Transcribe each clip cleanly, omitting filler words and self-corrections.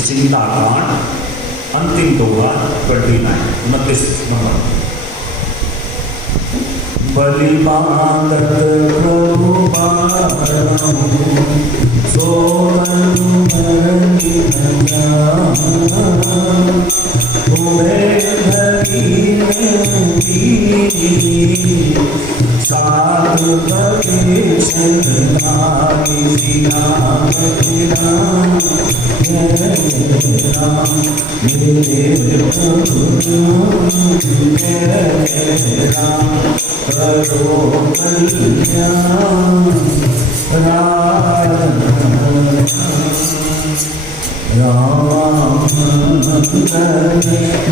चिंताकांड अंतिम दोहा 29 नंबर। बलि बांधत प्रभु बारहु, सो मनु मरहि तुम्हें धरी साध बकेशन धारी राम मेरे प्रभु राम करो कल्याण राम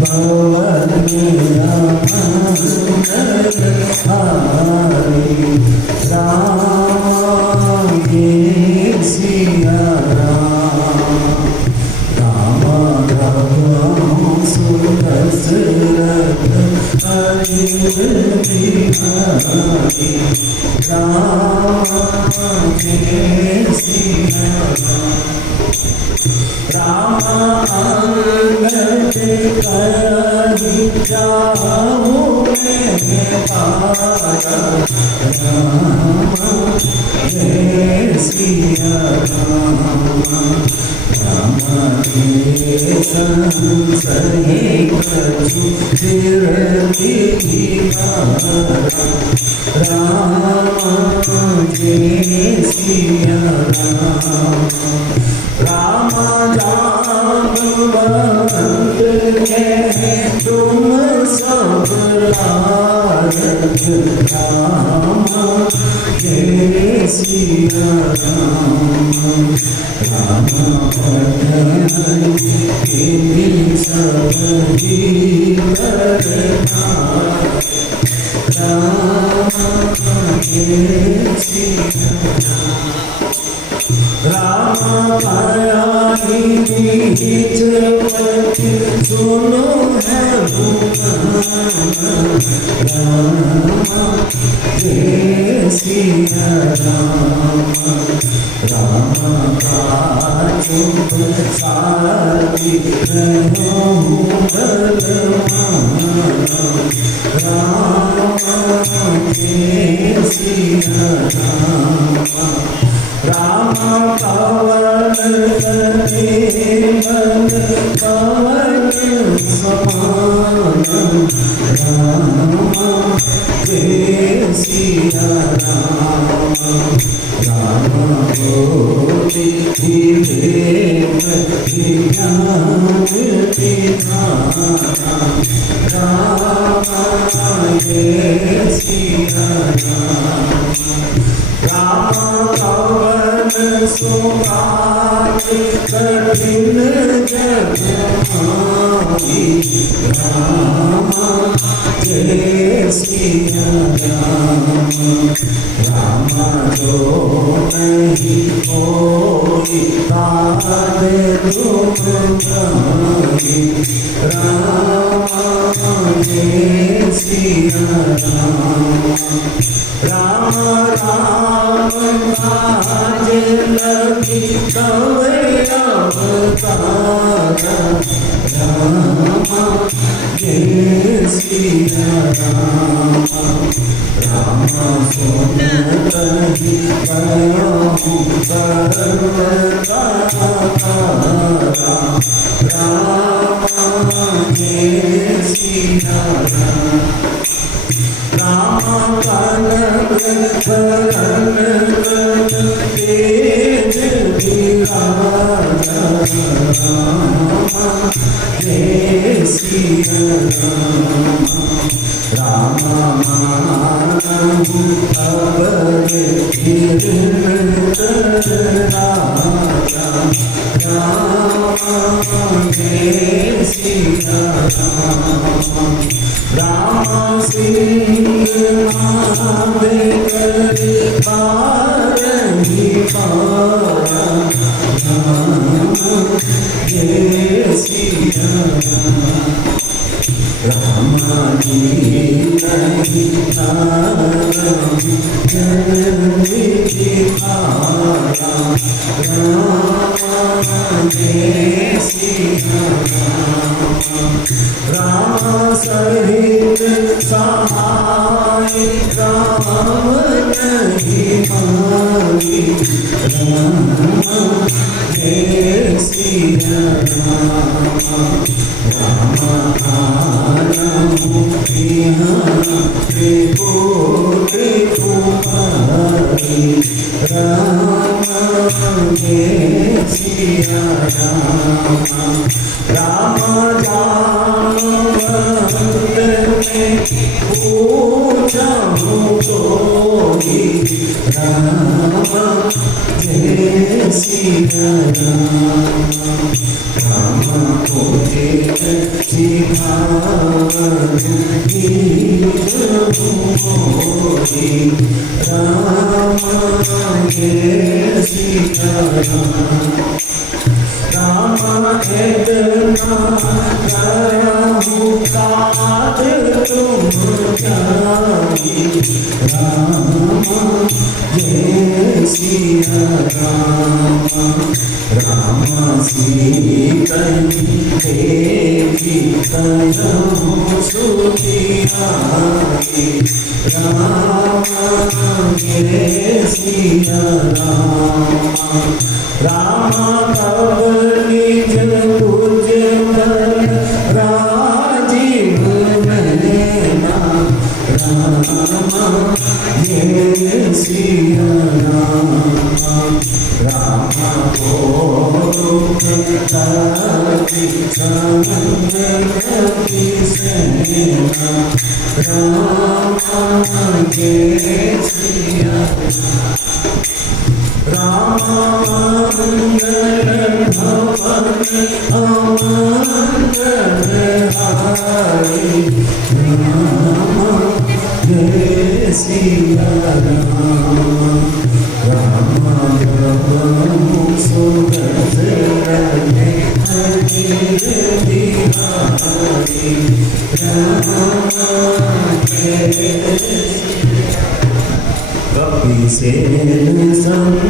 भवन राम सिया राम राम सुदशरथ राम सिया राम अंगद कहि जाऊ मैं पाया राम जय सिया राम के संसहि कछु चिर राम जय सिया राम जामवंत है तुम सब लायक राम जय सिया राम के सब राम जय सिया राम माया नीच पति सुनो है राम जय सिया राम का चुप साथी राम जय सिया राम पवन मन पवन समान राम जय सिया राम ज्योति विवेक विज्ञान राम जय सिया राम पवन सुहाग कठिन जग माही राम जय सिया राम जो नहीं होई ताद तुम जाहि राम जय सिया राम राम काज लगी कवया अवतार राम जय सिया राम सुन कहि कयहु राम जय सिया राम कनक भरण तेज विराज राम जय सिया राम मानहु अवर राम जय सिया राम सिंह नाम कर पारही पारा राम जय सिया राम जी नहीं तारा जन जय सिया राम सहित सहाय राम नहीं मारी राम जय सिया राम आनंद के बोले कुमारी राम जय सिया राम जानवंत में पूछा जोगी राम जय सिया राम मुझे सिखावन गीत मोरी राम जय सिया राम इतना करहूँ काज तुम जानी राम जय सिया राम सीता देवी करहूँ सुखियारी राम जय सिया राम तब निज पूज राजीव नैना राम जय सिया राम सेना राम जय सिया राम मंगल भवन अमंगल हारी राम जय सिया राम राम सुगत रहे अजीर बिहारी राम जय कपि सेन संग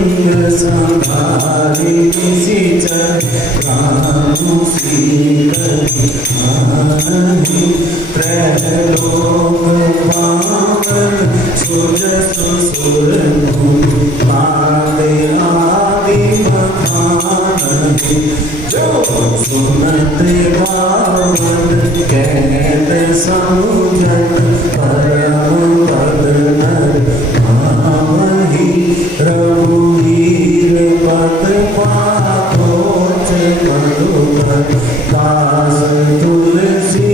संभारी निशिच रामु सीकरि आहि त्रैलोक पावन सुजसु सुरनु पादे आदि मखानहि जो सुनत पावन कहत समझत परम पद नर रघुवीर पत पापोच मधुकर दास तुलसी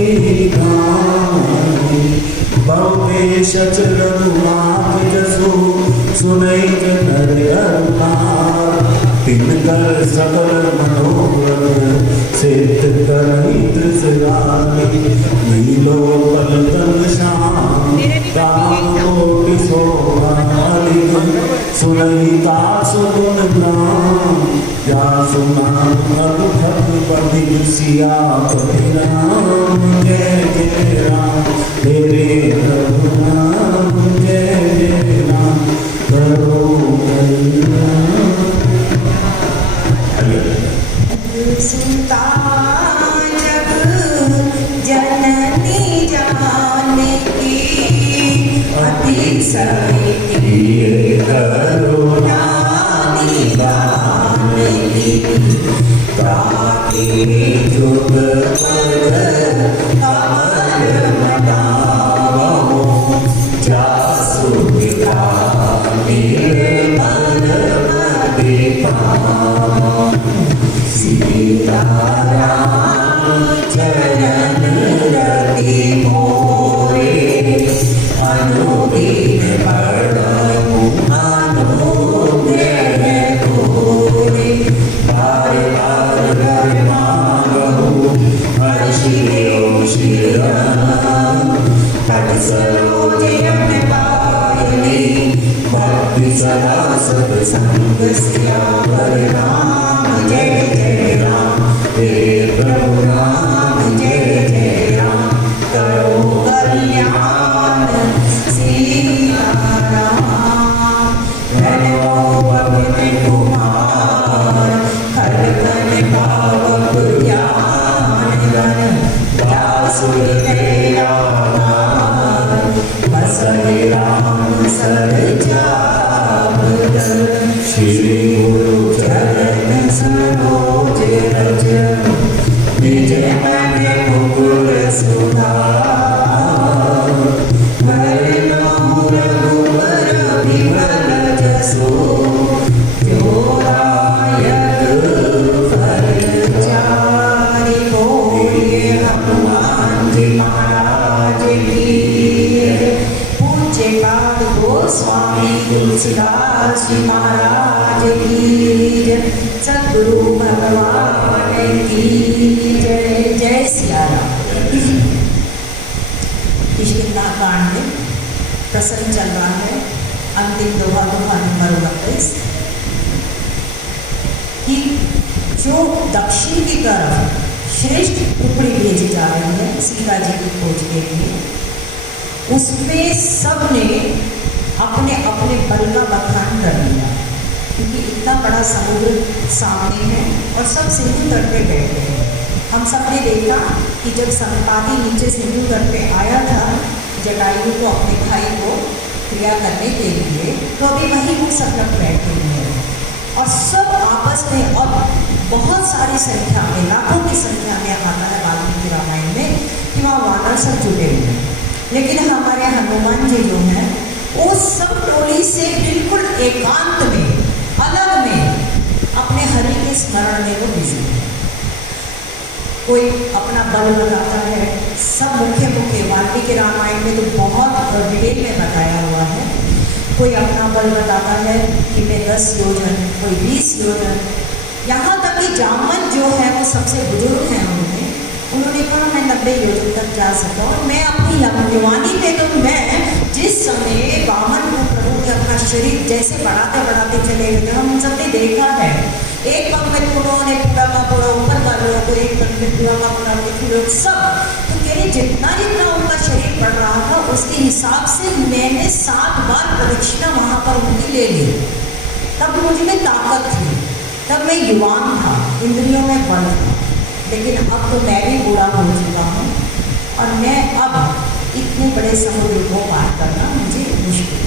गाई बहुदेश रघुनाथ जसु सुनैत नर अवतार तिनकर सकल मनोरथ सिद्ध करहित सिरानी नीलो पलकन श्याम राम कोटि सोहारी सुनैता सुगुण नाम या सुनाम रघुपति सियापति राम जय जय राम तेरे रघुनाम जय जय राम करो कल्याण सुनता जग जननी जानकी अतिशय करुणा निधान की ताके जुग पद कमल मनावो जासु पिता निर्मल मदे पावो सीता राम चरण रति मोरे अनुदीन पड़हु अनुग्रह तोरे बार बार वर मांगहु हर्षियो श्रीराम तट सरोज रमण पावनी भक्ति सदा सब संग सियावर राम जय जय राम हे प्रभु राम जय जय राम करो कल्याण सिया राम धनो पवन कुमार हर कन सर जाप कर, श्री गुरु चरण सरोज रज, निज मन मुकुर सुधार, वरनहुँ रघुवर विमल जसु, जो दायक फल चारि। बोलिए हनुमान जी महाराज की, पूज्य पाद गोस्वामी तुलसीदास जी महाराज की, सद्गुरु भगवान की जय। जय सिया राम। किष्किंधा कांड में प्रसंग चल रहा है, अंतिम दोहा नंबर 29, कि जो दक्षिण की तरफ श्रेष्ठ टुकड़ी भेजी जा रही है सीता जी की खोज के लिए, उसमें सब ने अपने अपने बल का बखान कर लिया, क्योंकि इतना बड़ा समुद्र सामने है और सब सिंधु तट पे बैठे हैं। हम सब ने देखा कि जब संपादी नीचे सिंधु तट पे आया था जटायु को अपने भाई को क्रिया करने के लिए, तो अभी वहीं वो सब लोग बैठे हुए हैं और सब आपस में, और बहुत सारी संख्या में, लाखों की संख्या में आता है वाल्मीकि रामायण में कि वहाँ वानर सब जुटे हुए हैं। लेकिन हमारे हनुमान जी जो हैं वो सब टोली से बिल्कुल एकांत में, अलग में, अपने हरि के स्मरण में वो बिजी है। कोई अपना बल बताता है, सब मुख्य वाल्मीकि रामायण में तो बहुत डिटेल में बताया हुआ है। कोई अपना बल बताता है कि मैं 10 योजन, कोई 20 योजन, यहाँ तक कि जामन जो है वो सबसे बुजुर्ग हैं उन्होंने कहा मैं 90 योजन तक जा सकता हूँ। मैं अपनी जवानी में तो मैं जिस समय वामन को प्रभु ने अपना शरीर जैसे बढ़ाते बढ़ाते चले गए, हम सबने देखा है, एक पग में उन्होंने पूरा का पूरा ऊपर वालों को, एक पग में पूरा का पूरा पूरा सब, तो कह रहे जितना जितना उनका शरीर बढ़ रहा था उसके हिसाब से मैंने 7 बार प्रदक्षिणा वहाँ पर उनकी ले ली। तब मुझ में ताकत थी, तब मैं युवान था, इंद्रियों में बल था। लेकिन अब तो मैं भी बूढ़ा हो चुका हूँ और मैं अब इतने बड़े समुद्र को पार करना मुझे मुश्किल है।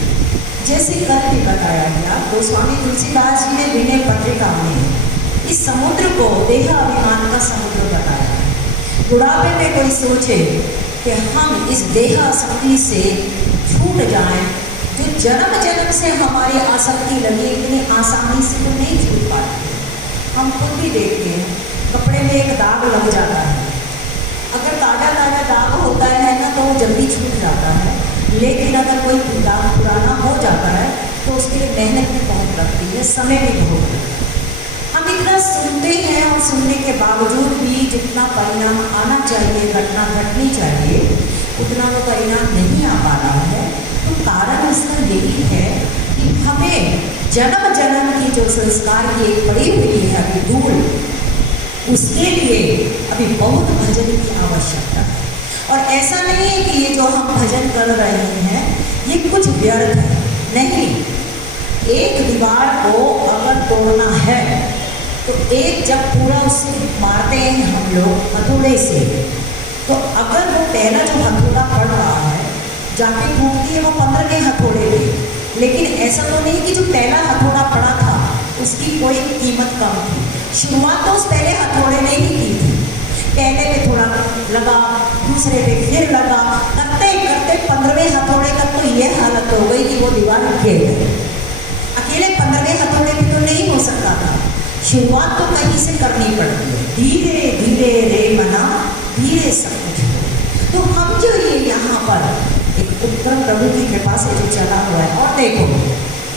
जैसे कल भी बताया गया, गोस्वामी तुलसीदास जी ने विनय पत्रिका में इस समुद्र को देह अभिमान का समुद्र बताया है। बुढ़ापे में कोई सोचे कि हम इस देह आसक्ति से छूट जाएं, जो जन्म जन्म से हमारी आसक्ति लगी इतनी आसानी से तो नहीं छूट पाती। हम खुद भी देखते हैं, कपड़े में एक दाग लग जाता है, अगर ताज़ा ताज़ा दाग होता है ना तो वो जल्दी छूट जाता है, लेकिन अगर कोई दाग पुराना हो जाता है तो उसके लिए मेहनत भी बहुत लगती है, समय भी बहुत लगता है। हम इतना सुनते हैं और सुनने के बावजूद भी जितना परिणाम आना चाहिए, घटना घटनी चाहिए, उतना वो परिणाम नहीं आ पा रहा है। तो कारण इसका यही है कि हमें जन्म जन्म की जो संस्कार की एक पड़ी हुई है अभी धूल, उसके लिए अभी बहुत भजन की आवश्यकता है। और ऐसा नहीं है कि ये जो हम भजन कर रहे हैं ये कुछ व्यर्थ है, नहीं। एक दीवार को अगर तोड़ना है तो एक जब पूरा उससे मारते हैं हम लोग हथौड़े से, तो अगर वो पहला जो हथौड़ा पड़ रहा है जाके टूटती है वो 15वें हथौड़े पे, लेकिन ऐसा तो नहीं कि जो पहला हथौड़ा पड़ा था उसकी कोई कीमत कम थी। शुरुआत तो उस पहले हथौड़े ने ही की थी, पहले पे थोड़ा लगा, दूसरे पे फिर लगा, करते करते 15वें हथौड़े तक तो ये हालत हो गई कि वो दीवार गिर गई। अकेले 15वें हथौड़े पे तो नहीं हो सकता था, शुरुआत तो कहीं से करनी पड़ती है, धीरे धीरे रे मना धीरे सब कुछ हो। तो हम जो ये यहाँ पर एक उत्तम प्रभु की कृपा से जो चला हुआ है, और देखो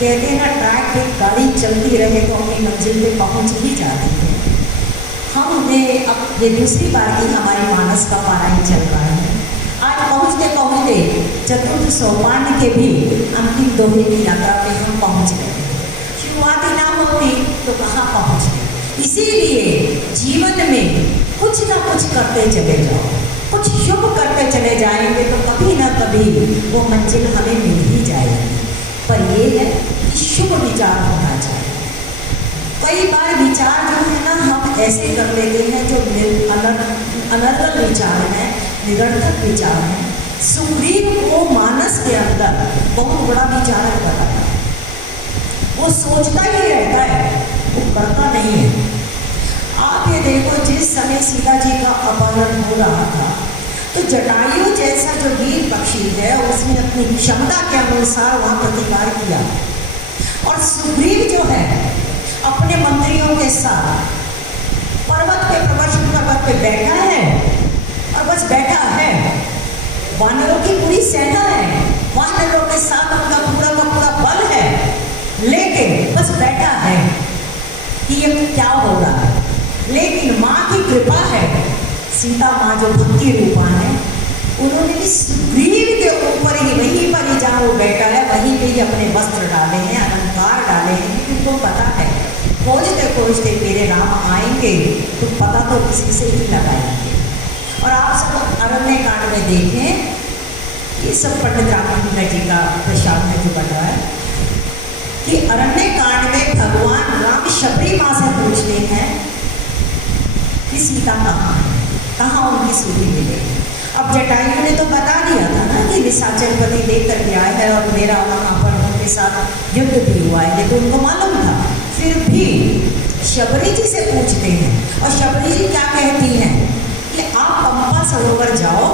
कहते हैं ना ट्रैक पे गाड़ी चलती रहे तो अपनी मंजिल पे पहुँच ही जाती है। हमने अब ये दूसरी बार की हमारी मानस का पारायण चल रहा है। आज पहुँचते पहुँचते चतुर्थ सोपान के भी अंतिम दोहे की यात्रा पे हम पहुँच गए। शुरुआत ही ना होती तो कहाँ पहुँचते। इसीलिए जीवन में कुछ ना कुछ करते चले जाओ, कुछ शुभ करते चले जाएंगे तो कभी ना कभी वो मंजिल हमें मिल ही जाएगी। पर ये है कि शुभ विचार होना चाहिए। कई बार विचार जो है ना हम ऐसे कर लेते हैं जो अनर्गल विचार हैं, निरर्थक विचार हैं। सुग्रीव को मानस के अंदर बहुत बड़ा विचार सोचता ही रहता है, वो करता नहीं है। आप ये देखो, जिस समय सीता जी का अपहरण हो रहा था तो जटायु जैसा जो वीर पक्षी है उसने अपनी क्षमता के अनुसार वहां प्रतिकार किया, और सुग्रीव जो है अपने मंत्रियों के साथ पर्वत पे, प्रवर्षण पर्वत पे बैठा है, और बस बैठा है। वानरों की पूरी सेना है, वानरों के साथ उनका पूरा का पूरा बल है, लेकिन बस बैठा है कि ये क्या हो रहा है। लेकिन माँ की कृपा है, सीता माँ जो भक्ति रूपा है, उन्होंने भी सुग्रीव के ऊपर ही, वहीं पर ही जहाँ वो बैठा है वहीं पे ही अपने वस्त्र डाले हैं, अलंकार डाले हैं, क्योंकि उनको पता है खोजते खोजते मेरे राम आएंगे तो पता तो किसी से ही लगाएंगे। और आप सब अरण्य कांड में देखें, ये सब पंडित रामचंद्र जी का प्रसाद है जो बन रहा है, कि अरण्य कांड में भगवान राम शबरी माँ से पूछते हैं कि सीता कहाँ है, कहाँ उनकी सूली मिलेगी। अब जटायु ने तो बता दिया था ना कि निशाचर पति लेकर के आया है और मेरा वहाँ पर उनके साथ युद्ध भी हुआ है, ये तो उनको मालूम था। फिर भी शबरी जी से पूछते हैं, और शबरी जी क्या कहती हैं कि आप पंपा सरोवर जाओ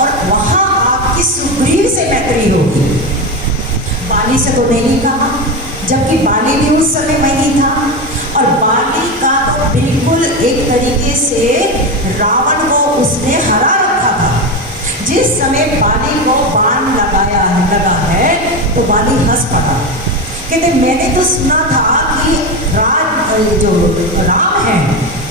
और वहाँ आपकी सुग्रीव से मैत्री होगी। बाली से तो नहीं कहा, जबकि बाली भी उस समय वही था, और बाली का तो बिल्कुल एक तरीके से रावण को उसने हरा रखा था। जिस समय बाली को बाण लगा है तो बाली हंस पड़ा, कहते मैंने तो सुना था कि जो राम है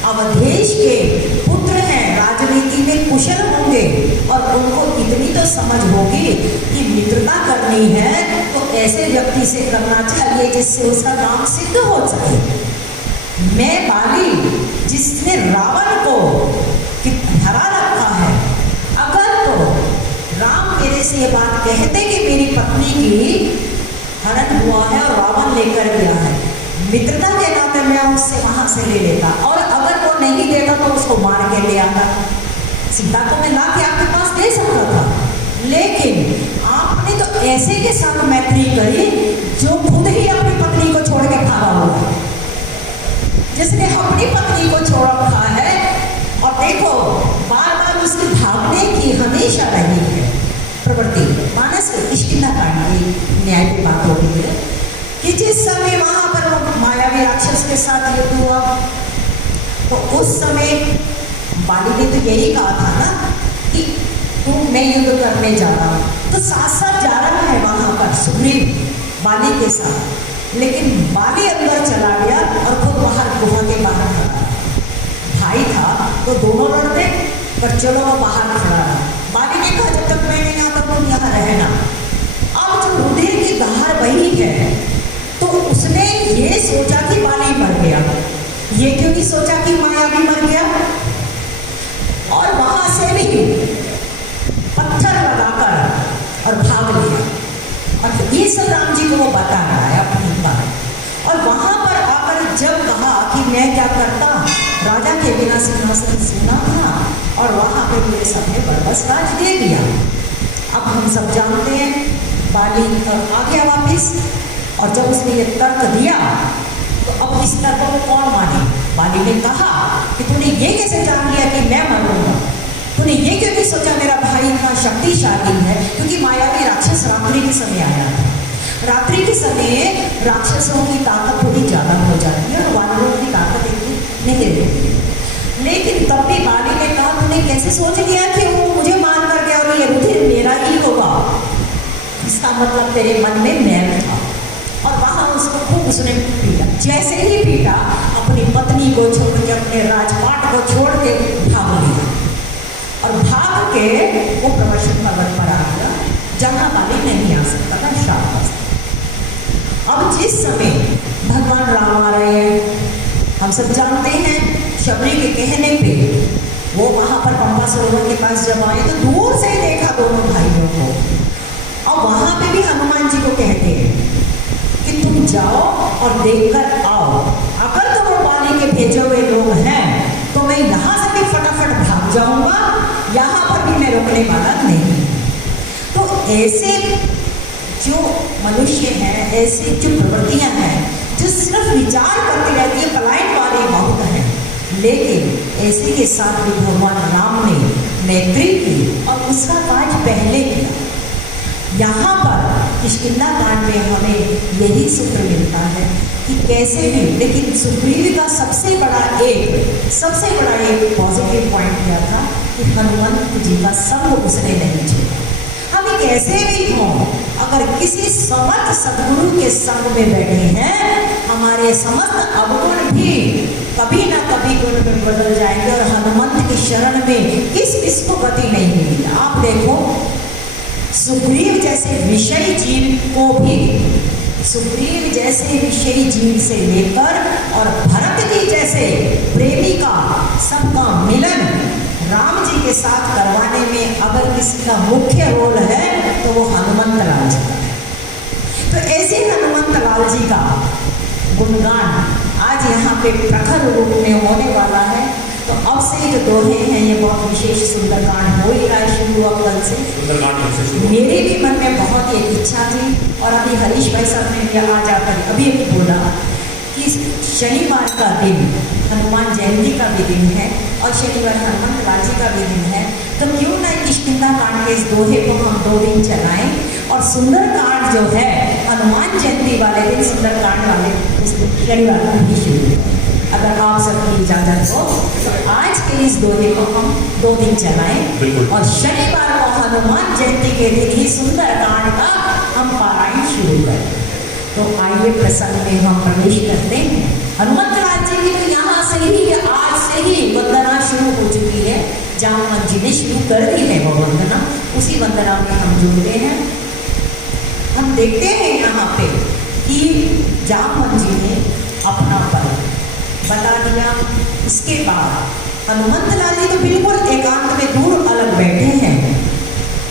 अवधेश के पुत्र हैं, राजनीति में कुशल होंगे, और उनको इतनी तो समझ होगी कि मित्रता करनी है तो ऐसे व्यक्ति से करना चाहिए जिससे उसका काम सिद्ध हो सके। मैं बाली जिसने रावण को हरा रखा है, अगर तो राम मेरे से ये बात कहते कि मेरी पत्नी की हरण हुआ है और रावण लेकर गया है, मित्रता के नाते मैं उससे वहां से ले लेता, और अगर वो नहीं देता तो उसको मार के ले आता। सीता को मैं ला के आपके पास दे सकता था, लेकिन आपने तो ऐसे के साथ मैत्री करी जो खुद ही अपनी पत्नी को छोड़ के भागा हुआ है, जिसने अपनी पत्नी को छोड़ रखा है। और देखो बार बार उसकी भागने की हमेशा रही है प्रवृत्ति। मानस किष्किंधा कांड की न्याय की बात होती है कि जिस समय वहां पर वो मायावी राक्षस के साथ युद्ध हुआ तो उस समय बाली ने तो यही कहा था ना कि तुम मैं युद्ध करने जा रहा हूँ, तो साथ साथ जा रहा है वहां पर सुग्रीव बाली के साथ, लेकिन बाली अंदर चला गया और खुद बाहर गुफा के बाहर खड़ा। भाई था तो दोनों लड़ते, पर चलो वो बाहर खड़ा रहा। बाली ने कहा जब तक मैं नहीं आता तुम यहाँ रहना। अब जो रुधिर की धार बही है तो उसने ये सोचा कि बाली मर गया, ये क्यों नहीं सोचा कि माया भी मर गया, और वहां से भी पत्थर लगाकर और भाग लिया। और ये सब राम जी को वो बता रहा है अपनी बात। और वहां पर आकर जब कहा कि मैं क्या करता, राजा के बिना सिंहासन सुना था, और वहां पे मेरे सबने बरबस राज दे दिया। अब हम सब जानते हैं बाली आ गया वापिस, और जब उसने ये तर्क दिया तो अब इस तर्क को कौन माने। बाली ने कहा कि तूने ये कैसे जान लिया कि मैं मरूंगा, तूने ये क्यों नहीं सोचा मेरा भाई इतना शक्तिशाली है, क्योंकि मायावी राक्षस रात्रि के समय आया था। रात्रि के समय राक्षसों की ताकत थोड़ी ज़्यादा हो जाती है और वानरों की ताकत इतनी नहीं रहती। लेकिन तब भी बाली ने कहा तूने कैसे सोच लिया कि वो मुझे मार कर गया और ये रुधिर मेरा ही होगा, इसका मतलब तेरे मन में मैल था। और वहाँ उसको खूब उसने पीटा, जैसे ही पीटा अपनी पत्नी को छोड़ के, अपने राजपाट को छोड़ के भाग लिया, और भाग के वो प्रवर्षण पर्वत पर आ गया जहाँ बाली नहीं आ सकता था, शाप। अब जिस समय भगवान राम आ रहे हैं, हम सब जानते हैं, शबरी के कहने पे वो वहाँ पर पंपा सरोवर के पास जब आए तो दूर से ही देखा दोनों भाइयों को, और वहाँ पे भी हनुमान जी को कहते हैं कि तुम जाओ और देखकर आओ, अगर तो वो बाली के भेजे हुए लोग हैं तो मैं यहाँ से भी फटाफट भाग जाऊंगा, यहाँ पर भी मैं रोकने वाला नहीं। तो ऐसे जो मनुष्य हैं, ऐसी जो प्रवृत्तियां हैं, जो सिर्फ विचार करती रहती है, पलायन वाली बहुत है। लेकिन ऐसे के साथ भी भगवान राम ने मैत्री की और उसका काज पहले किया। यहाँ पर किष्किंधा कांड में हमें यही सूत्र मिलता है कि कैसे भी, लेकिन सुग्रीव का सबसे बड़ा एक पॉजिटिव पॉइंट क्या था कि हनुमंत जी का संग उसने नहीं छोड़ा। हम कैसे भी हों, अगर किसी समर्थ सद्गुरु के संग में बैठे हैं, हमारे समस्त अवगुण भी कभी ना कभी गुण में बदल जाएंगे और हनुमंत की शरण में किस को गति नहीं मिलेगी। आप देखो, सुग्रीव जैसे विषयी जीव से लेकर और भरत जी जैसे प्रेमी का सबका मिलन राम जी के साथ करवाने में अगर किसी का मुख्य रोल है तो वो हनुमंत लाल जी का है। तो ऐसे हनुमंत लाल जी का गुणगान आज यहाँ पे प्रखर रूप में होने वाला है। तो अब से जो दोहे हैं ये बहुत विशेष सुंदरकांड हो ही रहा है, शुरू हुआ कल से। मेरे भी मन में बहुत एक इच्छा थी और अभी हरीश भाई साहब ने आज आकर अभी बोला कि शनिवार का दिन हनुमान जयंती का भी दिन है और शनिवार हनुमंत लाल जी का भी दिन है, तो क्यों ना किष्किंधा कांड के इस दोहे को हम 2 दिन चलाएं और सुंदरकांड जो है हनुमान जयंती वाले दिन सुंदरकांड वाले शनिवार को भी शुरू। अगर आप सबकी इजाजत हो तो आज के इस दोहे को हम 2 दिन चलाएं और शनिवार को हनुमान जयंती के दिन ही सुंदरकांड का हम पारायण शुरू करें। तो आइए प्रसंग में हम प्रवेश करते हैं। हनुमंत लाल जी की तो यहाँ से ही, आज से ही वंदना शुरू हो चुकी है। जामवंत जी ने शुरू कर दी है वो वंदना, उसी वंदना में हम जुड़ते हैं। हम देखते हैं यहाँ पे कि जामवंत जी ने अपना पद बता दिया। इसके बाद हनुमंत लाल जी तो बिल्कुल एकांत में दूर अलग बैठे हैं।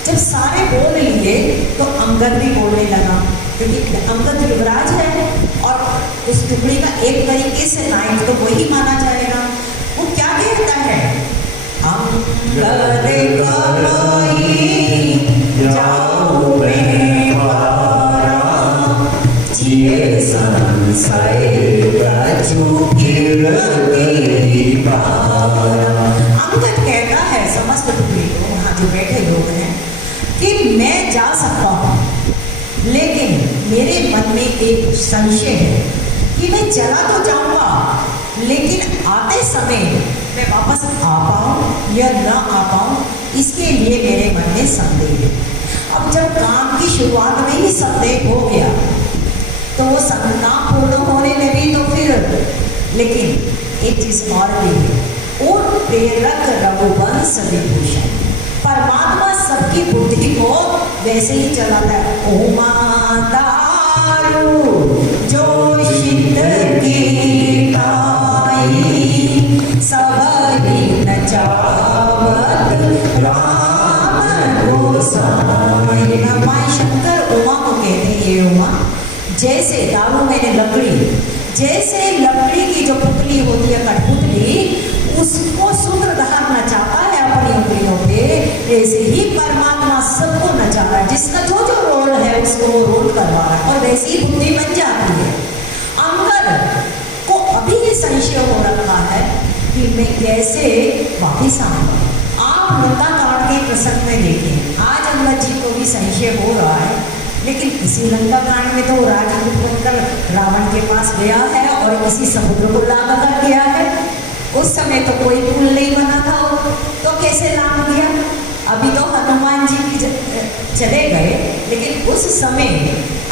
जब सारे बोल लिए तो अंगद भी बोलने लगा, क्योंकि अंगद युवराज है और उस टुकड़ी का एक तरीके से नायक तो वही माना जाएगा। वो क्या कहता है, अंगद कमाई जाऊं मैं पारा, जिए संशय कछु कीर्ति पारा। अंगद कहता है समस्त टुकड़ी को, वहाँ जो बैठे लोग हैं, कि मैं जा सकता हूँ, लेकिन मेरे मन में एक संशय है कि मैं चला तो जाऊंगा, लेकिन आते समय मैं वापस आ पाऊँ या ना आ पाऊँ, इसके लिए मेरे मन में संदेह है। अब जब काम की शुरुआत में ही संदेह हो गया तो वो काम पूर्ण होने में भी तो फिर, लेकिन एक चीज और भी है, और प्रेरक रघुवंश विभूषण, परमात्मा सबकी बुद्धि को वैसे ही चलाता है। ओमा दारू जो सिद्ध की ठाई, सबहि नचावत राम गोसाई। भगवान शंकर उमा को कहते हैं, ये उमा जैसे दारू मैंने लकड़ी, जैसे लकड़ी की जो पुतली होती है कठपुतली, उसको सूत्रधार नचाता है अपनी उंगलियों पे, ऐसे ही परमात्मा सबको नचा रहा है। जिसका जो जो रोल है उसको वो रोल करवा रहा है और वैसी ही बुद्धि बन जाती है। अंगद को अभी ये संशय हो रखा है कि मैं कैसे वापिस आऊंगा। आप लंका कांड के प्रसंग में देखें, आज अंगद जी को भी संशय हो रहा है, लेकिन इसी लंका कांड में तो राजदूत बनकर रावण के पास गया है और इसी समुद्र को लांघ कर गया है। उस समय तो कोई पुल नहीं बना था, तो कैसे लांघ गया। अभी तो हनुमान जी भी चले गए, लेकिन उस समय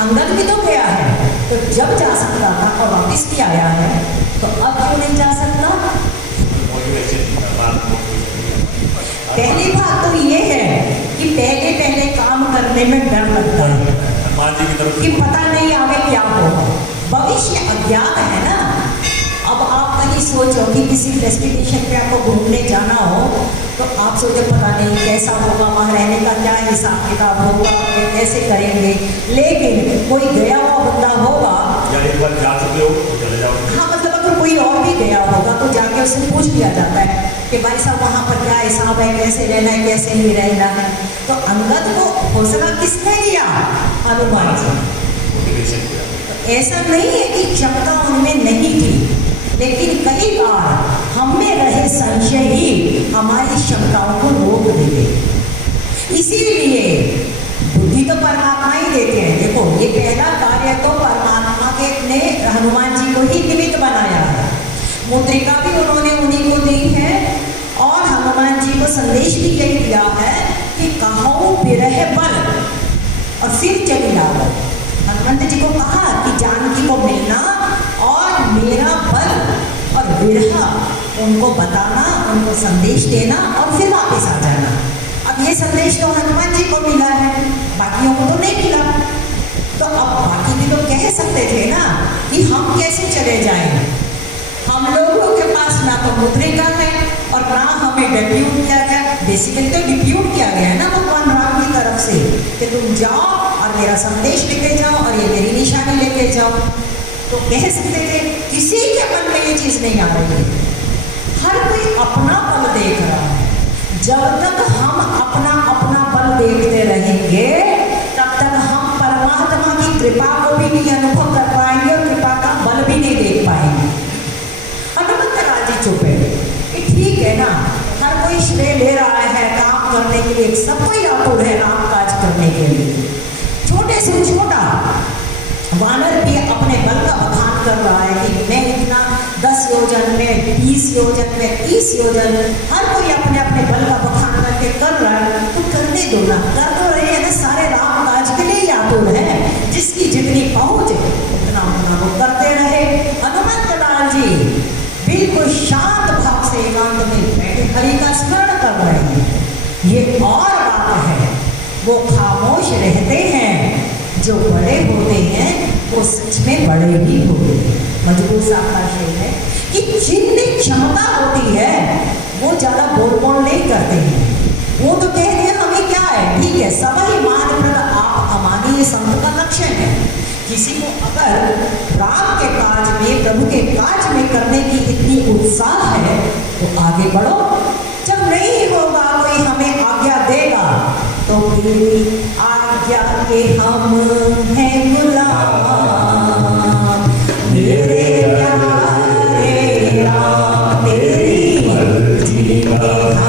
अंगद भी तो गया है, तो जब जा सकता था और वापिस भी आया है, तो अब क्यों नहीं जा सकता। पहली बात तो ये है कि पहले काम करने में डर लगता है कि पता नहीं आगे क्या होगा, भविष्य अज्ञात है ना। अब आप कहीं सोचो कि किसी डेस्टिनेशन पे आपको घूमने जाना हो, तो आप सोचो पता नहीं कैसा होगा, वहाँ रहने का क्या हिसाब किताब होगा, कैसे करेंगे। लेकिन कोई गया हुआ बंदा होगा, एक बार जा चुके हो तो चले जाओ। हाँ, मतलब अगर कोई और भी गया होगा तो जाके उससे पूछ लिया जाता है कि भाई साहब वहाँ पर क्या हिसाब है, कैसे रहना है, कैसे नहीं रहना है। तो अंगद को हौसला किसने दिया, हनुमान जी। ऐसा नहीं है कि क्षमता उनमें नहीं थी, लेकिन कई बार हम में रहे संशय ही हमारी क्षमताओं को रोक देते। इसीलिए बुद्धि तो परमात्मा ही देते हैं। देखो, ये पहला कार्य तो परमात्मा के ने हनुमान जी को ही निमित्त बनाया है। मुद्रिका भी उन्होंने उन्हीं को दी है और हनुमान जी को संदेश भी यही दिया है कि कहो विरह बल और फिर चली लागल। हनुमंत जी को कहा कि जानकी को मिलना और मेरा बल और विरह उनको बताना, उनको संदेश देना और फिर वापस आ जाना। अब ये संदेश तो हनुमान जी को मिला है, बाकियों को तो नहीं मिला। तो अब बाकी भी लोग कह सकते थे ना कि हम कैसे चले जाएं। हम लोगों के पास ना तो मुद्रिका है और ना हमें डिप्यूट किया गया। बेसिकली तो डिप्यूट किया गया है ना भगवान राम की तरफ से कि तुम जाओ और मेरा संदेश लेके जाओ और ये मेरी निशानी लेके जाओ। तो कह सकते थे, किसी के मन में ये चीज नहीं आ रही है। हर कोई अपना बल देख रहा है। जब तक हम अपना अपना बल देखते रहेंगे तब तक हम परमात्मा की कृपा को भी नहीं अनुभव कर पाएंगे और कृपा का बल भी नहीं देख पाएंगे। चुप है, ये ठीक है ना, हर कोई श्रेय ले रहा है काम करने के लिए, सब कोई आतुर है राम काज करने के लिए। छोटे से छोटा वानर भी अपने बल का बखान कर रहा है कि मैं इतना 10 योजन में, 20 योजन में, 30 योजन, हर कोई अपने अपने बल का बखान करके कर रहा है। तो करने दो ना, कर तो रहे हैं ना, सारे राम काज के लिए ही आतुर है। जिसकी जितनी पहुंच उतना उतना वो करते रहे। हनुमंत लाल जी बिल्कुल शांत भाव से एकांत में बैठे हरि का स्मरण कर रहे हैं। ये और बात है, वो खामोश रहते हैं। जो बड़े होते हैं वो सच में बड़े ही होते हैं। मजबूर साहब का शेर है कि जितनी क्षमता होती है वो ज्यादा बोल बोल नहीं करते हैं। वो तो कहते हैं हमें क्या है, ठीक है, सब ही मान प्रद आप अमानी, ये संत का लक्षण है। किसी को अगर राम के काज में, प्रभु के काज में करने की इतनी उत्साह है तो आगे बढ़ो। जब नहीं होगा, कोई हमें आज्ञा देगा तो फिर आज्ञा के हम हैं गुलाम। मेरे प्यारे राम तेरी मर्जी के हम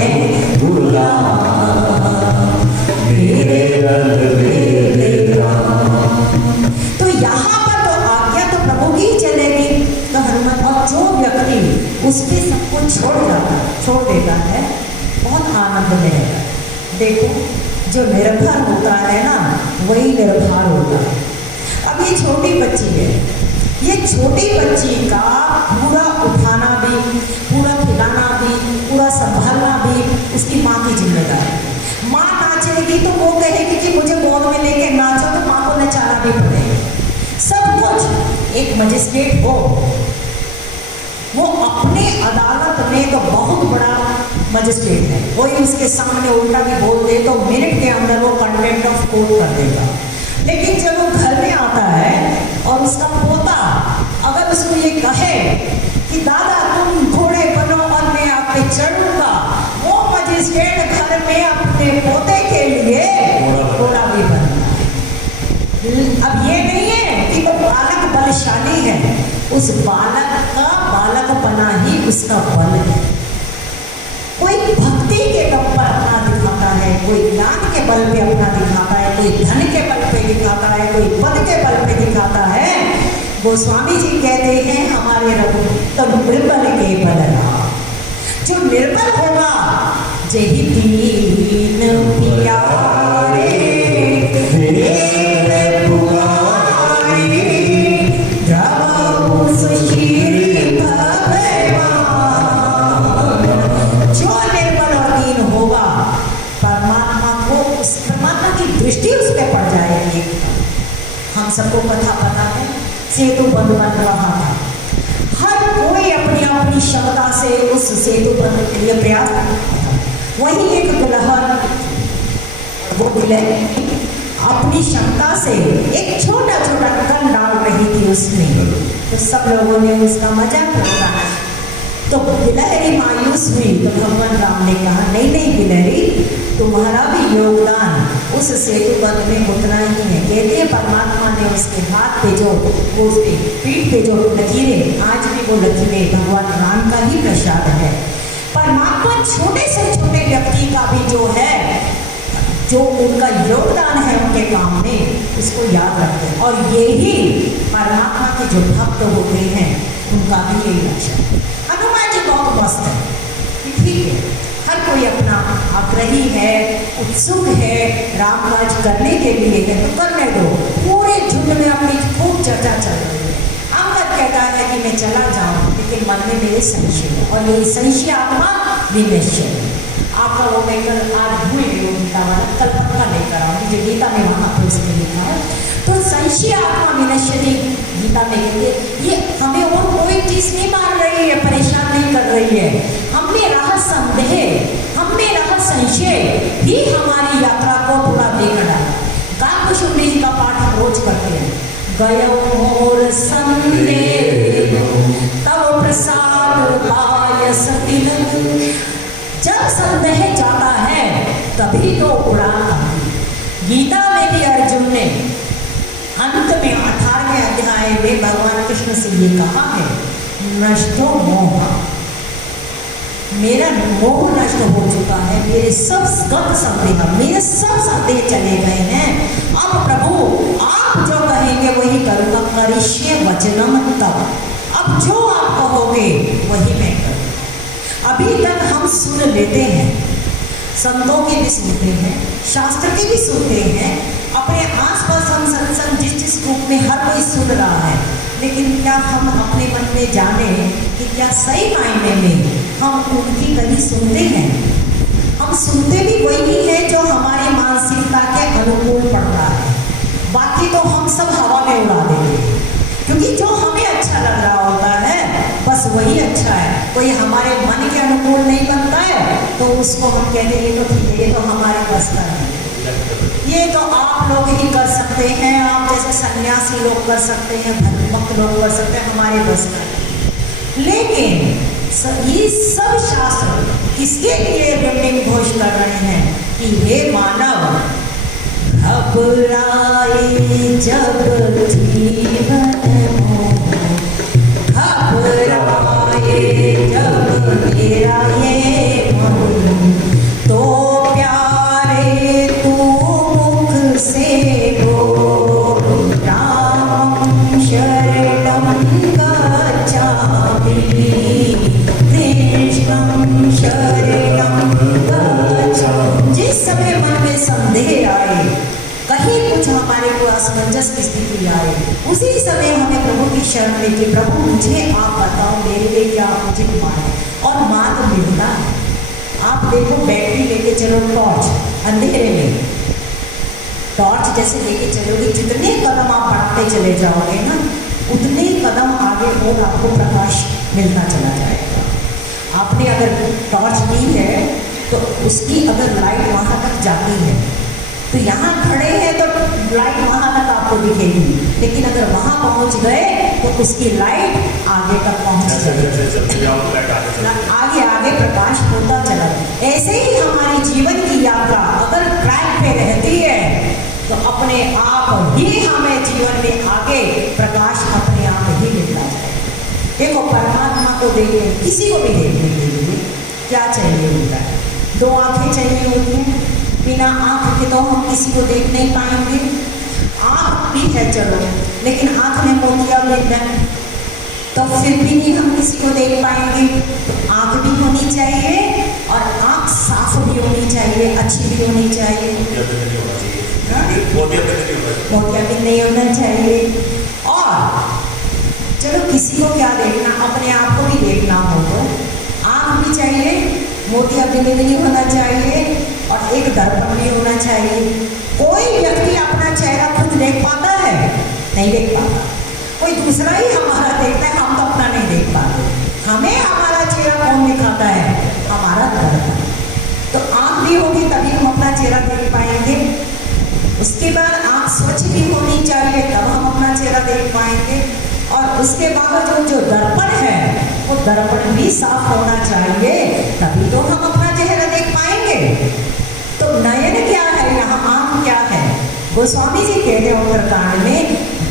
हैं गुलाम। मेरे तो यहाँ पर तो आज्ञा तो प्रभु की चलेगी। तो हनुमान और जो व्यक्ति उसके सब कुछ छोड़ देता है, बहुत आनंद मिलेगा। देखो, जो निर्भर होता है ना वही निर्भर होता है। अब ये छोटी बच्ची है, ये छोटी बच्ची का पूरा उठाना भी, पूरा खिलाना भी, पूरा संभालना भी उसकी माँ की जिम्मेदारी। माँ नाचेगी तो वो कहेगी कि मुझे गोद में लेके नाचो, तो माँ को नचाना भी पड़ेगा। सब कुछ एक मजिस्ट्रेट हो, वो अपने अदालत में तो बहुत बड़ा मजिस्ट्रेट है, कोई उसके सामने उल्टा भी बोल दे तो मिनट के अंदर वो कंटेम्प्ट ऑफ कोर्ट कर देगा। लेकिन जब वो घर में आता है और उसका पोता अगर उसको ये कहे कि दादा तुम घोड़े बनो और मैं आप पे चढ़ूंगा, वो मजिस्ट्रेट घर में अपने पोते के लिए घोड़ा भी बनता है। अब ये नहीं है कि वो बालक बलशाली है, उस बालक का बालक बना ही उसका बल है। कोई भक्ति के दम पर अपना दिखाता है, कोई ज्ञान के बल पे अपना दिखाता है, कोई धन के बल पे दिखाता है, कोई पद के बल पे दिखाता है। गोस्वामी जी कहते हैं हमारे रघु तो निर्बल के बल राम। जो निर्बल होगा जही दीन प्यारे दृष्टि उस पर पड़ जाएगी। हम सबको पता है सेतु बंद बन रहा था, हर कोई अपनी अपनी क्षमता से उस सेतु बंद के लिए प्रयास कर रहा था। वही एक दुल्हन, वो दुल्हन अपनी क्षमता से एक छोटा कण डाल रही थी उसमें, तो सब लोगों ने उसका मजाक उड़ाया। तो गिलहरी मायूस हुई तो भगवान राम ने कहा नहीं नहीं गिलहरी, तुम्हारा भी योगदान उस सेतु बंध में उतना ही है। कहते हैं परमात्मा ने उसके हाथ पे जो, वो उसके पीठ पे जो लकीरें, आज भी वो लकीरें भगवान राम का ही प्रसाद है। परमात्मा छोटे से छोटे व्यक्ति का भी जो है, जो उनका योगदान है उनके काम में, उसको याद रखते हैं। और यही परमात्मा के जो भक्त होते हैं उनका भी यही लक्ष्य है। हनुमान जी बहुत मस्त है कि ठीक है, हर कोई अपना आग्रही है, उत्सुक है, रामकाज करने के लिए है तो करने दो। पूरे झुंड में अपनी खूब चर्चा चल रही है। अंगद कहता है कि मैं चला जाऊं, लेकिन मन में मेरे संशय है, और ये संशय आत्मा विनश्य है। आपका वो मैं कल आज भूल गई वो गीता वाला, कल पक्का लेकर आऊँगी जो गीता में वहाँ पर उसने लिखा है। तो संशय आत्मा विनश्यति गीता में कहते ये हमें और कोई चीज़ नहीं मार रही है, परेशान नहीं कर रही है। हमने रहा संदेह, हमने रहा संशय ही हमारी यात्रा को पूरा बेकर डाला। काकुशुंडी जी का पाठ हम रोज करते हैं। गयो मोर संदेह तव प्रसाद पायस तिलक। जब संदेह जाता है तभी तो उड़ान आती। गीता में भी अर्जुन ने अंत में 18वें अध्याय में भगवान कृष्ण से ये कहा है, नष्टो मोह, मेरा मोह नष्ट हो चुका है, मेरे सब गत संदेह, मेरे सब संदेह चले गए हैं। अब प्रभु आप जो कहेंगे वही करूँगा, करिष्ये वचनम तव। अब जो आप कहोगे वही मैं करूँगा। अभी तक हम सुन लेते हैं, संतों के भी सुनते हैं, शास्त्र के भी सुनते हैं, अपने आसपास हम सत्संग जिस जिस रूप में हर कोई सुन रहा है, लेकिन क्या हम अपने मन में जाने कि क्या सही मायने में हम उनकी कहीं सुनते हैं? हम सुनते भी वही है जो हमारी मानसिकता के अनुकूल पड़ता है, बाकी तो हम सब हवा में उड़ा देंगे, क्योंकि जो हमें अच्छा लग रहा होता है बस वही अच्छा है। कोई हमारे मन के अनुकूल नहीं बनता है तो उसको हम कहते हैं ये तो ठीक है, ये तो हमारे बस का है, ये तो आप लोग ही कर सकते हैं, आप जैसे सन्यासी लोग कर सकते हैं, भक्त लोग कर सकते हैं, हमारे बस का है। लेकिन ये सब शास्त्र किसके लिए रिमनिंग घोष कर रहे हैं कि हे मानव, घबराए जब जीवन घबराए जब मेरा ये मन, तो प्यारे तू मुख से बोल, राम शरणं गच्छामि, कृष्णं शरणं गच्छामि। जिस समय मन में संदेह आए, कहीं कुछ हमारे को असमंजस की स्थिति आए, उसी समय हमें प्रभु की शरण लेके, प्रभु मुझे आप बताओ मेरे लिए क्या उचित मार्ग है, और मार्ग मिलता है। आप देखो बैटरी लेके चलो टॉर्च अंधेरे में, टॉर्च जैसे लेके चलोगे, जितने कदम आप बढ़ाते चले जाओगे ना, उतने कदम आगे और आपको प्रकाश मिलता चला जाएगा। आपने अगर टॉर्च ली है तो उसकी अगर लाइट वहाँ तक जाती है तो यहाँ खड़े हैं तो लाइट वहाँ तक आपको दिखेगी, लेकिन अगर वहाँ पहुँच गए तो उसकी लाइट आगे तक पहुँच जाएगी, आगे आगे प्रकाश होता चला। ऐसे ही हमारी जीवन की यात्रा अगर ट्रैक पे रहती है तो अपने आप ही हमें जीवन में आगे प्रकाश अपने आप ही मिलता जाए। देखो परमात्मा को देखने, किसी को भी देखने के लिए क्या चाहिए होता है? 2 आँखें चाहिए होती हैं। बिना आँख के तो हम किसी को देख नहीं पाएंगे। आँख भी है चलो, लेकिन आँख में मोतियाबिंद है तो फिर भी नहीं हम किसी को देख पाएंगे। तो आँख भी होनी चाहिए और आँख साफ भी होनी चाहिए, अच्छी भी होनी चाहिए, मोतियाबिंद नहीं होना चाहिए। और चलो किसी को क्या देखना, अपने आप को भी देखना हो तो आँख भी चाहिए, मोतियाबिंद भी नहीं होना चाहिए, और एक दर्पण भी होना चाहिए। कोई व्यक्ति अपना चेहरा खुद देख पाता है? नहीं देख पाता। कोई दूसरा ही हमारा देखता है, हम तो अपना नहीं देख पाते। हमें हमारा चेहरा कौन दिखाता है? हमारा दर्पण। तो आँख भी होगी तभी हम अपना चेहरा देख पाएंगे। उसके बाद आँख स्वच्छ भी होनी चाहिए तब हम अपना चेहरा देख पाएंगे। और उसके बावजूद जो दर्पण है वो दर्पण भी साफ होना चाहिए, तभी तो हम अपना चेहरा देख पाएंगे। तो नयन क्या है, यहाँ आंख क्या है? गोस्वामी जी कहते हैं उत्तरकांड में,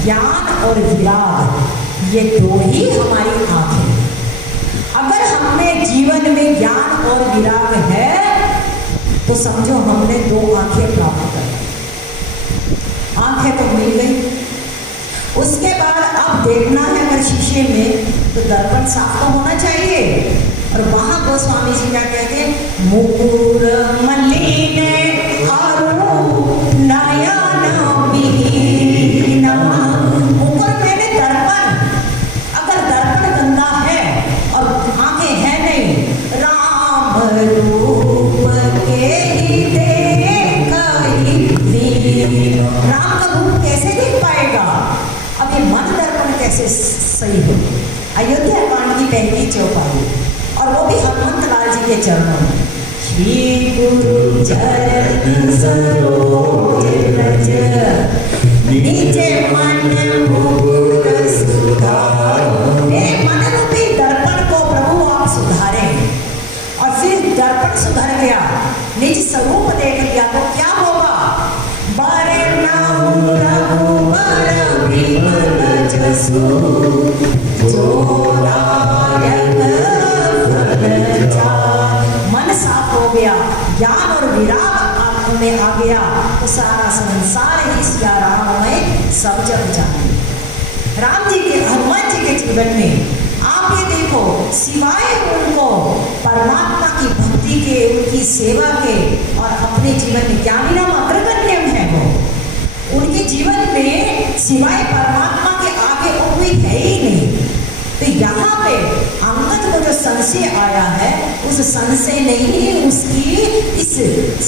ज्ञान और विराग ये दो ही हमारी आंखें। अगर हमें जीवन में ज्ञान और विराग है तो समझो हमने दो आंखें प्राप्त कर ली। आंखें तो मिल गई। उसके बाद अब देखना है अगर शीशे में तो दर्पण साफ तो होना चाहिए। और वहां गोस्वामी जी क्या कहते हैं, मुकुर मलिन आरु नयन बीना। मुकुर मैंने दर्पण, अगर दर्पण गंदा है और आंखें है नहीं, राम रूप के ही देखई दीन। राम का रूप कैसे देख पाएगा? अब ये मन दर्पण कैसे सही हो? अयोध्या कांड की पहली चौपाई, और वो भी हनुमंत लाल जी के चरणों में। श्री गुरु चरण सरोज रज, नीचे मन मुकुर सुधारो। मेरे मन रूपी दर्पण को प्रभु आप सुधारें। और फिर दर्पण सुधर गया, निज स्वरूप देख लिया तो क्या होगा? बारे नाम रघुबर विमल जसु, जो नायक फल चार। मन साफ हो गया, ज्ञान और विराग आंखों में आ गया तो सारा संसार ही सिया राम में सब जग जाए। राम जी के, हनुमान जी के जीवन में आप ये देखो, सिवाय उनको परमात्मा की भक्ति के, उनकी सेवा के और अपने जीवन में ज्ञानी नाम अग्रगण्यम है वो, उनके जीवन में सिवाय परमात्मा के आगे और कोई है ही नहीं। तो यहाँ पे अंगद को जो संशय आया है, उस संशय ने ही उसकी इस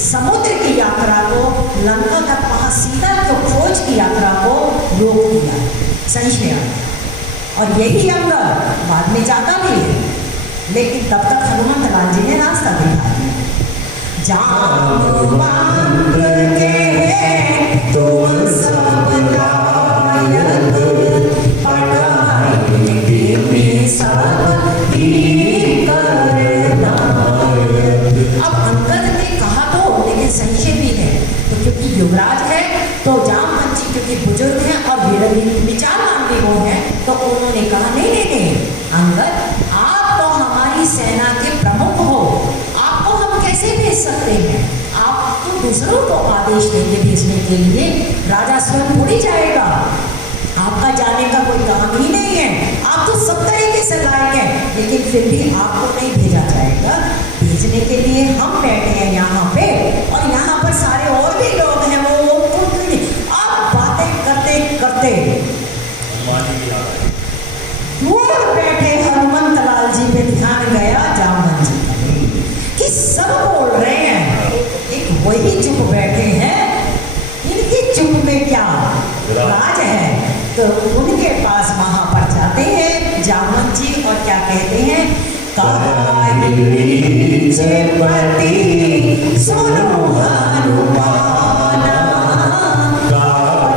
समुद्र की यात्रा को, लंका तक वहां सीता को खोज की यात्रा को रोक दिया, संशय। और यही अंगद बाद में जाता भी है, लेकिन तब तक हनुमंत लाल जी ने रास्ता दिखा दिया। जामवंत के तुम सब लायक, पढ़ाई में सब ही करना। अब अंगद ने कहा तो, लेकिन संशय भी है, तो क्योंकि युवराज है तो जामवंत जी क्योंकि बुजुर्ग हैं और विचारवान भी वो हैं, तो उन्होंने कहा नहीं नहीं नहीं अंगद, आप तो हमारी सेना के प्रमुख हो, आपको हम कैसे भेज सकते हैं? आप तो दूसरों को आदेश देंगे भेजने के लिए, राजा स्वयं थोड़ी जाएगा, आपका जाने का कोई काम ही नहीं है, आप तो सब तरीके से लायक हैं, लेकिन फिर भी आपको नहीं भेजा जाएगा। भेजने के लिए हम बैठे हैं यहाँ पे, और यहाँ पर सारे और भी लोग हैं, वो आप बातें करते करते दूर बैठे हनुमंत लाल जी पे ध्यान गया जामवंत जी कि सब बोल रहे हैं, एक वही चुप बैठे हैं, इनकी चुप में क्या राज है? तो उनके पास वहां पर जाते हैं जामवंत जी और क्या कहते हैं, पति सुनो हनुमाना,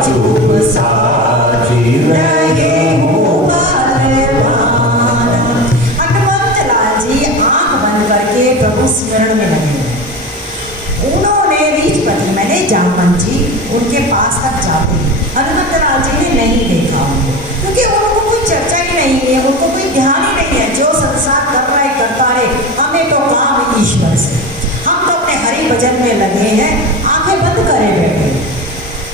चुप साची रहे हो बलवाना। हनुमंत लाल जी आंख बंद करके प्रभु स्मरण में लगे। उन्होंने रीचपति मैंने जामवंत जी उनके पास तक जाते, हनुमंत लाल जी ने नहीं देखा उनको, क्योंकि उनको कोई चर्चा ही नहीं है, उनको कोई ध्यान ही नहीं है, जो संसार कर रहा है करता रहे, हमें तो काम ईश्वर से, हम तो अपने हरि भजन में लगे हैं, आंखें बंद करे बैठे।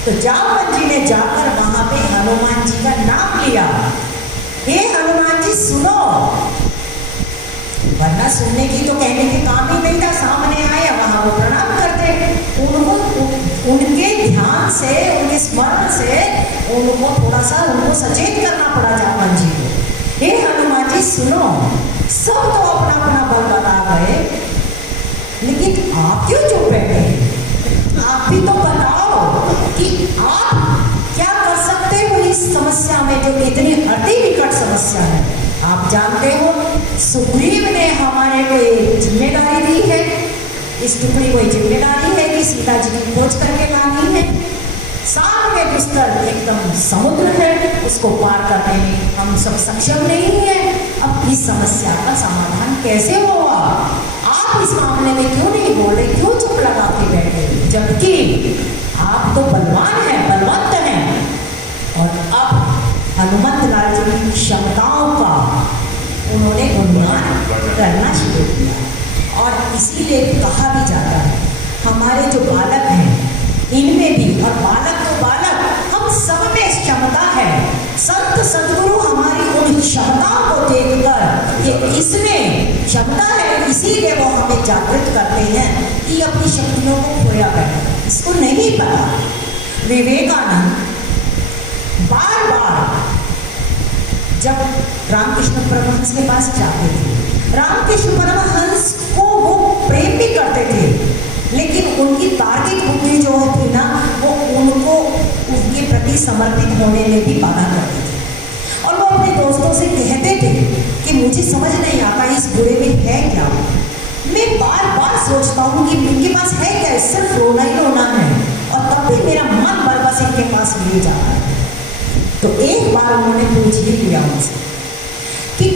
तो जामवंत जी ने जाकर वहां पे हनुमान जी का नाम लिया, हे हनुमान जी सुनो, वरना सुनने की तो कहने के काम ही नहीं था, सामने आया वहां वो प्रणाम करते, उनको उनके ध्यान से, उनके स्मरण से उनको थोड़ा सा उनको सचेत करना पड़ा जामवंत जी को। हे हनुमान जी सुनो, सब तो अपना अपना बल बता गए, लेकिन आप क्यों चुप बैठे? आप भी तो बताओ कि आप क्या कर सकते हो इस समस्या में, जो इतनी अति विकट समस्या है। आप जानते हो सुग्रीव ने हमारे को एक जिम्मेदारी दी है, इस टुकड़ी को जिम्मेदारी है कि सीता जी की खोज करके लानी है। सामने दुस्तर एकदम समुद्र है, उसको पार करने में हम सब सक्षम नहीं है। अब इस समस्या का समाधान कैसे होगा? आप इस मामले में क्यों नहीं बोल रहे, क्यों चुप लगा के बैठे, जबकि आप तो बलवान हैं, बलवंत हैं। और अब हनुमत लाल जी की क्षमताओं का उन्होंने गुणगान करना शुरू किया। और इसीलिए कहा भी जाता है हमारे जो बालक हैं इनमें भी, और बालक तो बालक, हम सब में क्षमता है। संत सदगुरु हमारी उन क्षमताओं को देखकर कि इसमें क्षमता है, इसीलिए वो हमें जागृत करते हैं कि अपनी शक्तियों को खोया बैठा। इसको नहीं पता। विवेकानंद बार बार जब रामकृष्ण परमहंस के पास जाते थे, रामकृष्ण परमहंस को वो प्रेम भी करते थे, लेकिन उनकी तार्किक बुद्धि जो थी ना, वो उनको उसके प्रति समर्पित होने में भी बाधा करती थी। और वो अपने दोस्तों से कहते थे कि मुझे समझ नहीं आता इस बुरे में है क्या। मैं बार बार सोचता हूँ कि इनके पास है क्या, सिर्फ रोना ही रोना है, और तब भी मेरा मन बरबस इनके पास ले जा रहा है। तो एक बार उन्होंने पूछ ही लिया उनसे कि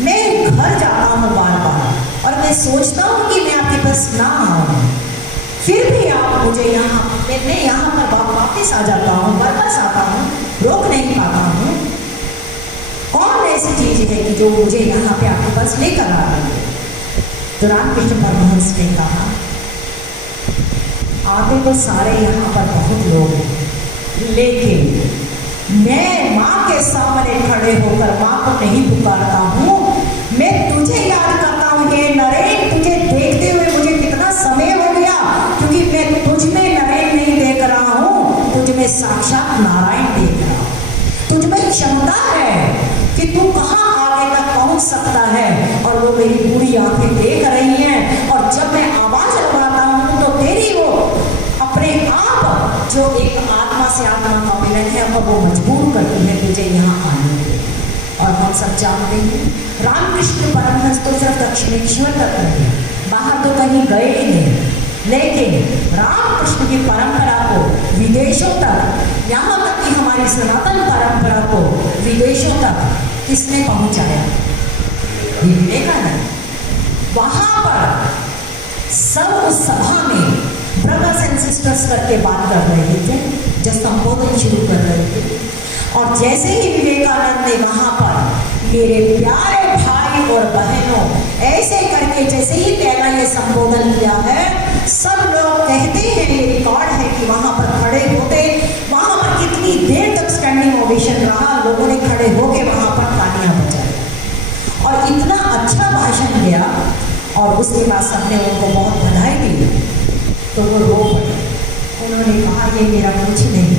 मैं घर जाता हूँ बार बार, और मैं सोचता हूँ कि मैं आपके पास ना आऊँ, फिर भी आप मुझे मैं यहाँ पर वापस आ जाता हूँ, वापस आता हूँ, रोक नहीं पाता हूँ। कौन ऐसी चीज है कि जो मुझे यहाँ पे आपके पास लेकर आ रही है? तो रामकृष्ण परमहंस ने कहा, आते तो सारे यहाँ पर बहुत लोग हैं, लेकिन मैं माँ के सामने खड़े होकर माँ को नहीं पुकारता हूँ। मैं तुझे याद करता हूँ, हे नरेन, तुझे देखते हुए मुझे कितना समय हो गया, क्योंकि मैं तुझ में नरेन नहीं देख रहा हूँ, तुझ में साक्षात नारायण देख रहा हूँ। तुझ में क्षमता है कि तू कहाँ आगे तक पहुँच सकता है, और वो मेरी पूरी आंखें देख रही हैं। और जब मैं आवाज लगाता हूँ तो तेरी वो अपने आप जो एक आत्मा से आत्मा का मिलन है, अब वो मजबूर करती है तुझे यहाँ आने के। और हम सब जानते हैं रामकृष्ण परमहंस तो सिर्फ दक्षिणेश्वर तक रहे, बाहर तो कहीं गए ही नहीं, लेकिन रामकृष्ण की परंपरा को विदेशों तक, यहाँ तक कि हमारी सनातन परंपरा को विदेशों तक किसने पहुंचाया? विवेकानंद। वहां पर सब उस सभा में ब्रदर्स एंड सिस्टर्स करके बात कर रहे थे, जब संबोधन शुरू कर रहे थे। और जैसे ही विवेकानंद ने वहां पर मेरे प्यारे भाई और बहनों ऐसे करके जैसे ही पहला ये संबोधन किया है, सब लोग कहते हैं, ये रिकॉर्ड है कि वहां पर खड़े होते, वहां पर कितनी देर तक स्टैंडिंग ओवेशन रहा, लोगों ने खड़े होके वहां पर तालियां बजाई और इतना अच्छा भाषण दिया। और उसके बाद सबने उनको बहुत बधाई दी, तो वो रो पड़े। उन्होंने कहा, ये मेरा कुछ नहीं,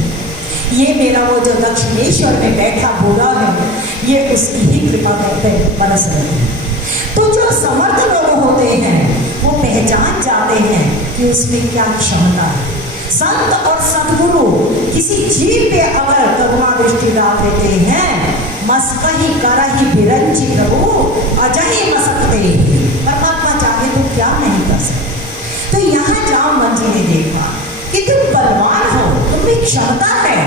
ये मेरा वो जो दक्षिणेश्वर में बैठा बूढ़ा है, ये उसकी ही कृपा बरस रही है। तो जो समर्थ लोग होते हैं वो पहचान जाते हैं कि उसमें क्या क्षमता है। संत और सदगुरु किसी जीव पे अगर करुणा दृष्टि डाल देते हैं, मस्कही करही बिरंची प्रभु अजही मसकते, परमात्मा चाहे तो क्या नहीं कर सकते। तो यहाँ जामवंत जी ने देखा कि तुम बलवान हो, तुम्हें क्षमता है,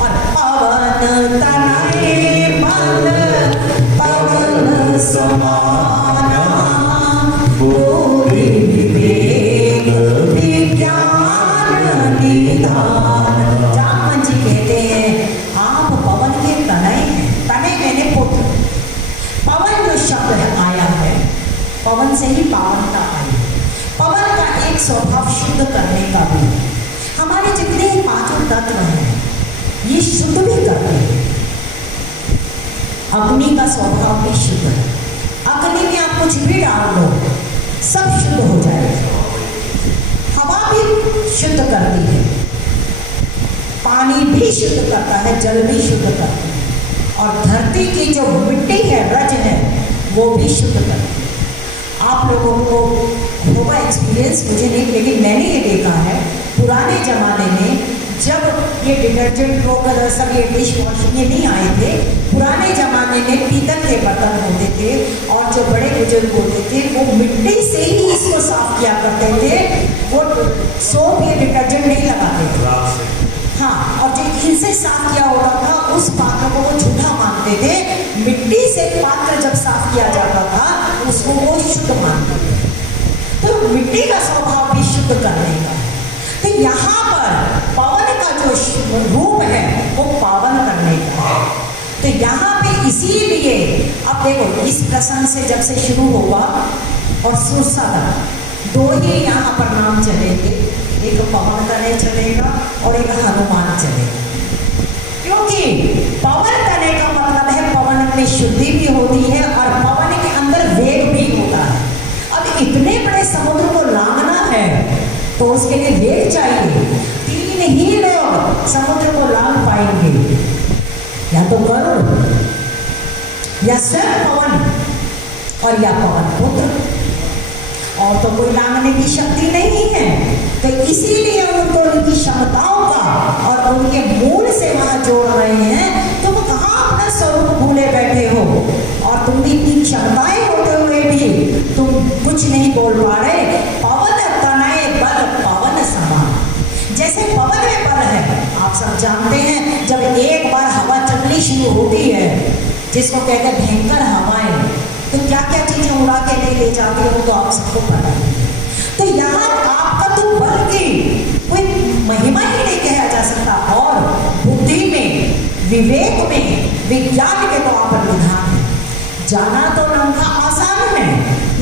और पवन तनय बल पवन समाना बुद्धि विवेक विज्ञान निधान। जामवंत जी कहते हैं, आप पवन के तनय हैं। तनय मैंने पुत्र, पवन जो शब्द है आया है, पवन से ही पावनता आई। पवन का एक स्वभाव शुद्ध करने का भी, हमारे जितने पांचों तत्व हैं ये शुद्ध भी करते हैं। अग्नि का स्वभाव भी शुद्ध है, अग्नि में आप कुछ भी डाल दो सब शुद्ध हो जाएगा। हवा भी शुद्ध करती है, पानी भी शुद्ध करता है, जल भी शुद्ध करता है, और धरती की जो मिट्टी है, रज है, वो भी शुद्ध करती है। आप लोगों को होगा एक्सपीरियंस, मुझे नहीं, लेकिन मैंने ये देखा है पुराने ज़माने में जब ये डिटर्जेंट वगैरह सब ये डिश वॉश ये नहीं आए थे, पुराने ज़माने में पीतल के बर्तन होते थे, और जो बड़े बुजुर्ग होते थे वो मिट्टी से ही इसको साफ किया करते थे। वो सोप या डिटर्जेंट नहीं लगाते थे। हाँ, और से साफ किया होता था उस पात्र को वो झूठा मानते थे। मिट्टी से पात्र जब साफ किया जाता था उसको वो शुद्ध मानते थे। तो मिट्टी का स्वभाव भी शुद्ध करने का है। तो यहाँ पर पवन का जो रूप है वो पावन करने का है। तो यहाँ पे इसीलिए अब देखो इस प्रसंग से जब से शुरू होगा और सुरसा तक दो ही यहाँ पर नाम चलेंगे, एक पवन तनय चलेगा और एक हनुमान चलेगा। क्योंकि पवन तनय का मतलब है पवन में शुद्धि भी होती है और पवन के अंदर वेग भी होता है। अब इतने बड़े समुद्र को लांघना है तो उसके लिए वेग चाहिए। 3 ही लोग समुद्र को लांघ पाएंगे, या तो गरुड़, या स्वयं पवन, और या पवन पुत्र, और तो कोई लांघने की शक्ति नहीं है। तो इसीलिए उनको उनकी क्षमताओं का और उनके मूल से वहां जोड़ रहे हैं। तुम कहाँ अपना स्वरूप भूले बैठे हो और तुम भी इतनी क्षमताएं होते हुए भी तुम कुछ नहीं बोल पा रहे। पवन तनय बल पवन समान, जैसे पवन में बल है आप सब जानते हैं। जब एक बार हवा चलनी शुरू होती है जिसको कहते हैं भयंकर हवाएं, तो क्या क्या चीजें उड़ा के ले जाती है वो तो आप सबको पता है। तो यहाँ आपका तो बल की कोई महिमा ही नहीं कहा जा सकता। और बुद्धि में, विवेक में, विज्ञान के तो आप विधान है। जाना तो नंगा आसान है,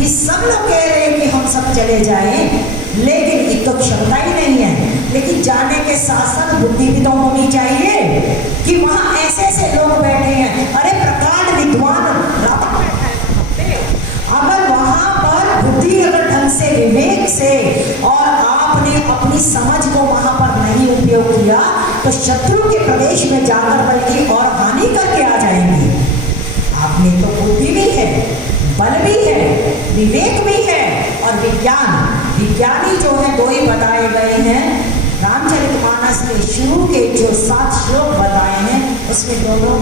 ये सब लोग कह रहे हैं कि हम सब चले जाएं, लेकिन एक तो क्षमता ही नहीं है। लेकिन जाने के साथ साथ बुद्धि भी तो होनी चाहिए कि वहां ऐसे ऐसे लोग बैठे हैं। अरे प्रकांड विद्वान अगर वहां पर बुद्धि अगर ढंग से, विवेक से और आपने अपनी समझ को वहां पर नहीं उपयोग किया तो शत्रु के प्रदेश में जाकर बल्कि और हानि करके आ जाएंगे। आपने तो बुद्धि भी है, बल भी है, विवेक भी है और विज्ञान। विज्ञानी जो है दो ही बताए गए हैं। रामचरितमानस के शुरू के जो 7 श्लोक बताए हैं उसमें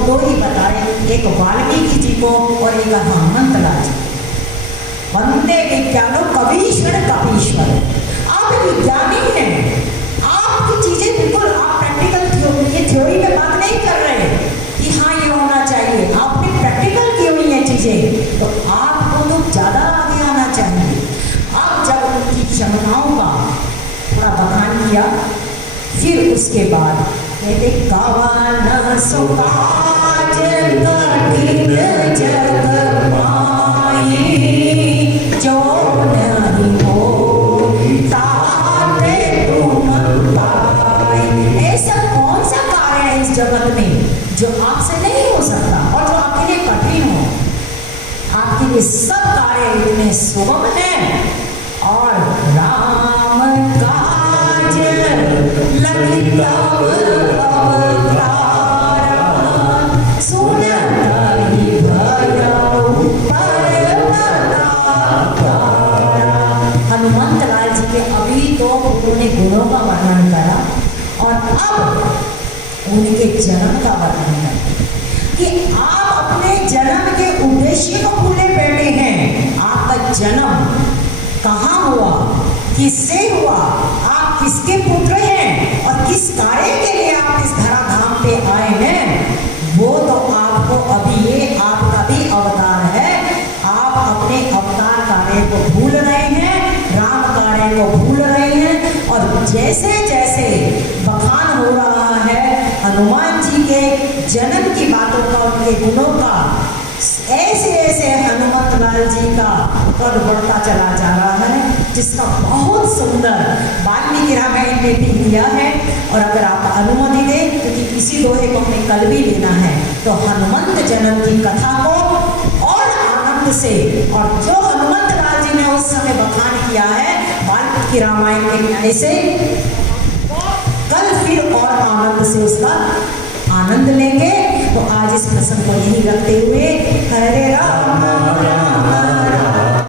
दो ही बताए, एक वाल्मीकि जी को और एक हनुमंत लाल जी। वंदे विज्ञानो कवीश्वर कपीश्वर। आप विज्ञानी हैं, आपकी चीजें बिल्कुल आप प्रैक्टिकल थ्योरी में बात नहीं कर रहे कि हाँ ये होना चाहिए। आपने प्रैक्टिकल की हुई है चीजें, तो आपको तो ज्यादा आगे आना चाहिए। आप जब उनकी क्षमताओं का थोड़ा बखान किया, फिर उसके बाद कहते कवन सो काज कठिन जग माई, जो नहीं हो ताते तुम पाई। ऐसा कौन सा कार्य है इस जगत में जो आपसे नहीं हो सकता और जो आपके लिए कठिन हो? आपके लिए सब कार्य इतने सुगम हैं। और राम काज लगी तब अवतारा, सुनहि भयउ परमतारा। हनुमंत लाल जी के अभी तो उन्होंने गुणों का वर्णन करा और अब उनके जन्म का वर्णन करा कि आप अपने जन्म के उद्देश्य को भूले बैठे हैं। आपका जन्म कहाँ हुआ, किससे हुआ, आप किसके पुत्र हैं और किस कार्य के लिए आप इस धराधाम पे आए हैं, वो तो आपको अभी ये आपका भी अवतार है। आप अपने अवतार कार्य को भूल रहे हैं, राम कार्य को भूल रहे हैं। और जैसे जैसे बखान हो रहा है हनुमान जी के जन्म की बातों का, उनके गुणों का, ऐसे ऐसे हनुमत लाल जी का कद बढ़ता चला जा रहा है, जिसका बहुत सुंदर वाल्मीकि रामायण में भी दिया है। और अगर आप अनुमति दें, क्योंकि इसी दोहे को हमें कल भी लेना है, तो हनुमंत जन्म की कथा को और आनंद से, और जो हनुमत लाल जी ने उस समय बखान किया है वाल्मीकि रामायण के न्याय से, कल फिर और आनंद से उसका आनंद लेंगे। तो आज इस प्रसंग को यही रखते हुए हरे राम